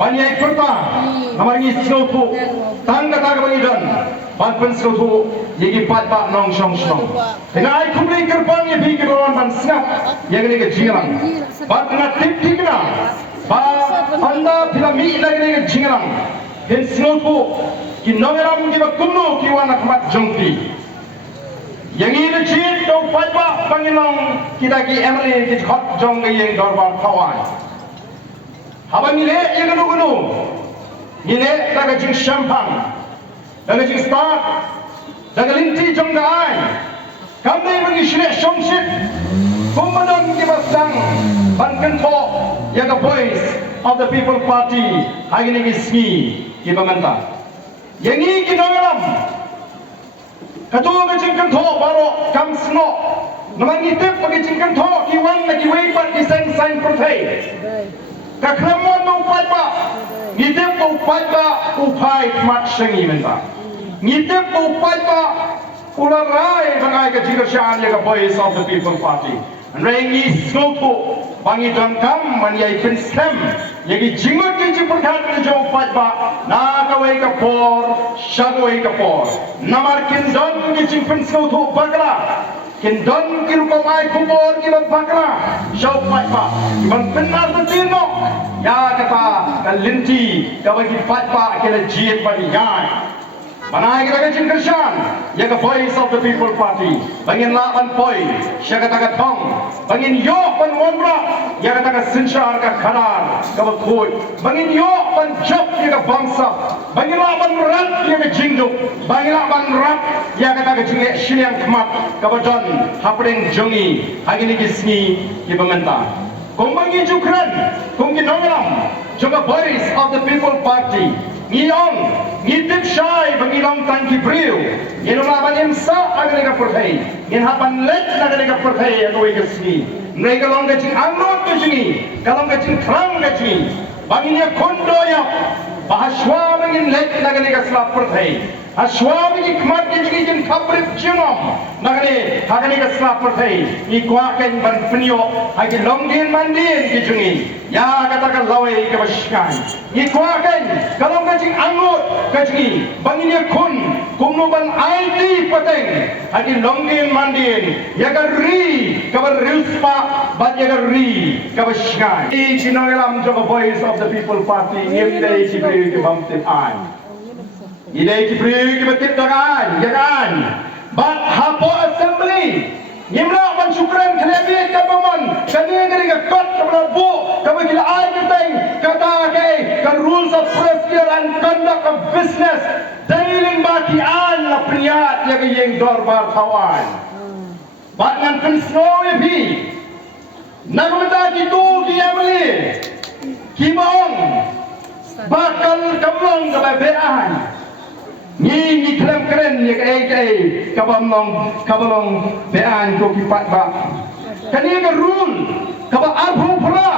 Banyak perta, kamar ini seluruh tangga tangga bani dan ban seluruh yegi pat nong song song. Dengan ay kumri kerpang ye bigi bawan ban snap yang ini ke jingalang. Ban kena tip na, ba anda bila mi lagi ini ke jingalang. Dan seluruh kinongeram kita kumno kiwana kemat jongti. Yang ini jin dong pat banginong kita ki emri ki hot jong yang dorbar kawan. Abang ni leh yang gunu, ni leh daga jing champagne, daga jing star, daga linti jong gai. Kami bagi syirek syongsit, kumanon kita sang bankan to, yang voice of the people party hari ni kismi kita mentah. Yang ini kita ngalam, ketua bagi jing to baru kam sno, nama ngitip bagi jing to kiwan lagi waipat kiseng sign pertai. Kakramon upai ba, ngitip upai ba upai mat sengi menta. Ngitip upai ba ularai bangai ke jingasyan ya ke voice of the people party. Rengi snoto bangi dan kam maniai pensem yagi jingot ke jiperkat ke jo upai ba na kawai ke por shagwai ke por. Namar kindon ke jimpen snoto bagla. Kindon kirupa mai kubur kita bakra syau patpa iban benar betul no ya kata kalinti kawai patpa kala jiet bani yai manai kita kecing kersan ya ke voice of the people party bangin lapan poi sya kata katong bangin yo pan monra ya kata ka sinshar ka kharar ka khoi bangin yo pan jop ya ka bangsa bangin lapan rat ya ka jingduk bangin lapan rat ya kata ka jinge shiliang kmat ka badon hapring jongi agini kisni ki bamenta kombangi jukran kumki nongram joka voice of the people party ngiyong ngitip syai bangilong tangki briu nginula banim sa agani ka perthai ngin hapan let nagani ka perthai agoi kisni mereka long gacing angot gacing kalong gacing thrang gacing banginya kondo ya bahaswa bangin let nagani ka slap perthai aswami ki kmat ki jin khabrip jimam nagani hagani ka slap perthai i kwa ken ban pnio agi longdin mandin ki jungi ya katakan lawai ke baskan i kwa ken kalong gacing angut gacing banginya kun kumno ban IT pateng agi longdin mandin ya gari kabar rilspa bat ya gari ka baskan i kinogelam jo voice of the people party ngimdei ki pri ki bamtin an Ilai kibri kibatit dagan, jangan. But hapo assembly, ngimla man syukran kelebi kabamon, kani ngari kakot kabalabu, kabagila ay kiteng kata kay ka rules of procedure and conduct of business, dailing bakian na priyat ya kayeng dorbar kawan. But ngan pensnoy bi, nagmata kitu kiyamli, kimaong, bakal kamlong kababean. Ni kelam keren ya kai kabalong bean ko kipat ba kani ga rule kaba arhu pura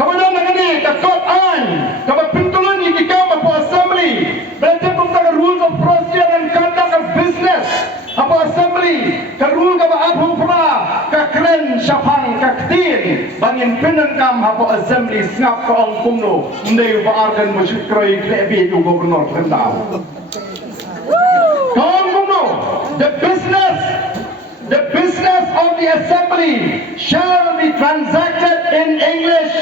kaba na ngani ka kot an kaba pintulan ni kama po assembly berarti pun ka rules of procedure and conduct of business apa assembly ka rule kaba arhu pura ka keren syafang ka ktin bangin pinan kam apa assembly snap ko ang kumno ndai ba argan mo syukrai klebi yu gubernur rendang The business of the assembly shall be transacted in English.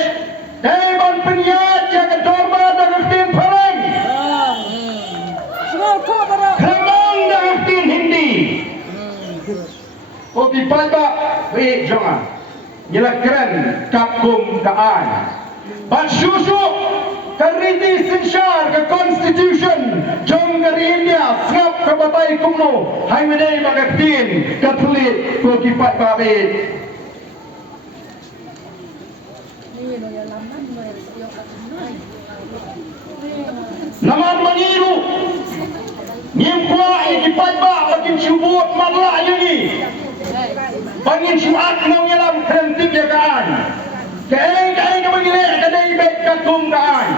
Kaiban penyat yang kedorba dan kertin perang. Kremang dan kertin Hindi. Kopi pada, weh jangan. Ialah keren kapkum kaan. But susu kariti sinsyar ke constitution jong dari India ngap ke batai kumno hai menai magatin katulit ko kipat babe naman mangiru ngimkwa kipat ba bakin syubut madla yani bangin syuat nang yalam krentip jagaan kain ka magile kadai bet katung kaan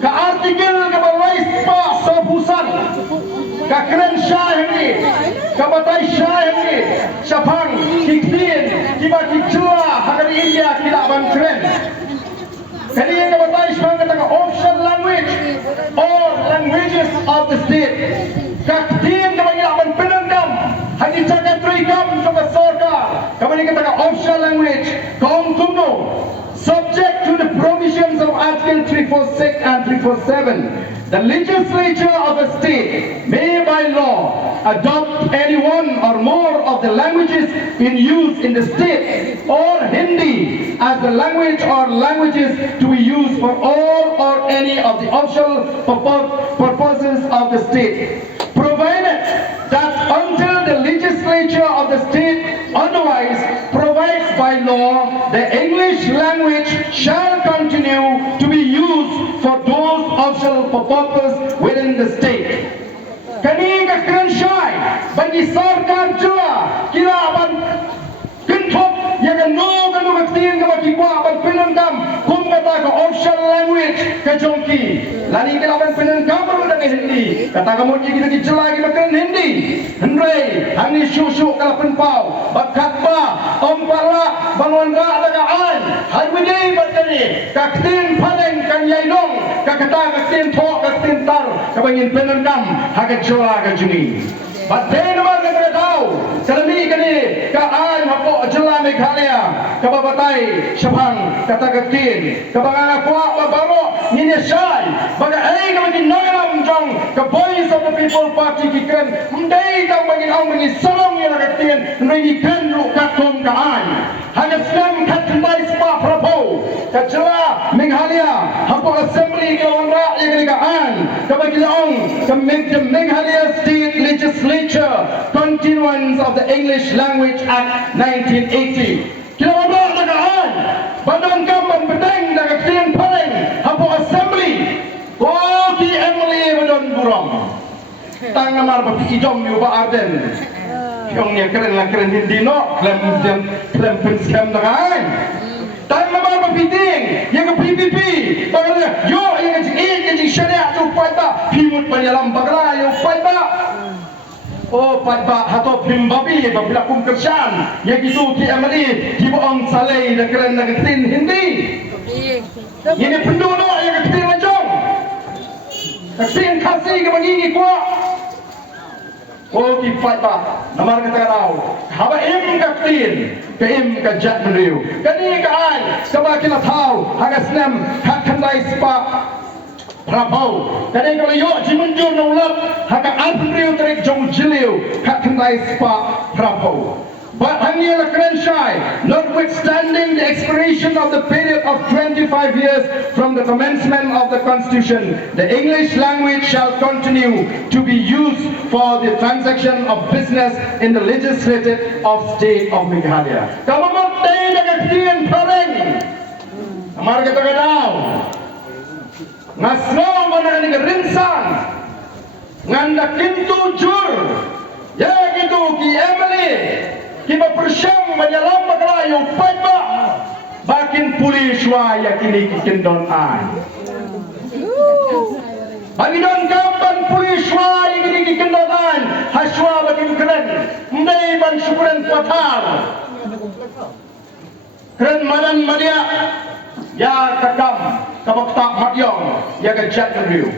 ka artikel ka balais pa sa pusat ka kren syah ini ka batai syah ini syapang kiktin kiba kicela hagar India tidak ban kren Kani yang kabatay siya kata official language or languages of the state. Kaktiin kabagi aman penendam hadi cakat trikam sama sorga. Kabagi kata official language kaum kuno. Subject to the provisions of Article 346 and 347, the legislature of a state may by law adopt any one or more of the languages in use in the state or Hindi as the language or languages to be used for all or any of the official purposes of the state, provided that until the legislature of the state otherwise provides by law, the English language shall continue to be used for those official purposes within the state. Kani kakran syai bagi sarkar jua kira aban kentok yang no kanu kaktiin kabagi kwa aban penendam kum kata ka official language ka jongki lani kila aban penendam baru dengan Hindi kata kamu kita dijelagi makan Hindi hendrai hani syusuk kala penpau bakatba ompala bangun ga daga an halwidi batani kaktin paling kan yailong kakata kaktin thok kaktin tar kabangin penendam haga jela ka juni baten naman ka tahu salami kani ka an hapo jela Meghalaya kababatay syabang kata kaktin kabanga kwa babaro ni syai baga ai kabangin nagaram jong ka voice of the people party kikren mdai tang bangin ang bangin salong ni kaktin ngi kan lu katom ka an haga slam katbai spa prapo ka jela Meghalaya hapo assembly ka wanra yang ka an kabangin ong ka Meghalaya state legislature continuance of the English Language Act 1980. Kila wala nagaan, badang kampan bedeng daga kien paling hapo assembly. Oh ki Emily badon burong. Tang namar bapi idom yu ba arden. Yung niya keren hindi no, klem penskam nagaan. Tang namar bapi ding, yang PPP, bagala yo yang jadi syariat tu pada pimut banyalam bagala yo pada. Oh pada hato pimbabi babila kum kersan yang itu ki amali ki boong salai na keren na ketin hindi ini pendono yang ketin lajong ketin kasih ke bagi kuat oh ki pada namar kata rau haba im ketin ke im ke jat meriu kani ke ai sebakila tahu hagas nem hak kendai spa Prabau, kadang kalau yo jimunjur na ulat, haka alperiu terik jong jiliu, hak kendai spa Prabau. But hangiya keren syai, notwithstanding the expiration of the period of 25 years from the commencement of the Constitution, the English language shall continue to be used for the transaction of business in the legislative of state of Meghalaya. Kamu montai daga kien pareng, amar kata kadau. Ngasno mana ni rinsan nganda kintu jur ya gitu ki Emily ki persyam banyalam baglayo paiba bakin pulis wa yakini ki kendon an bagi don kampan pulis wa yakini ki kendon an haswa bakin keren ndai ban syukuran fatal keren madan madia ya kakam kabak tak madyong ya gajat riu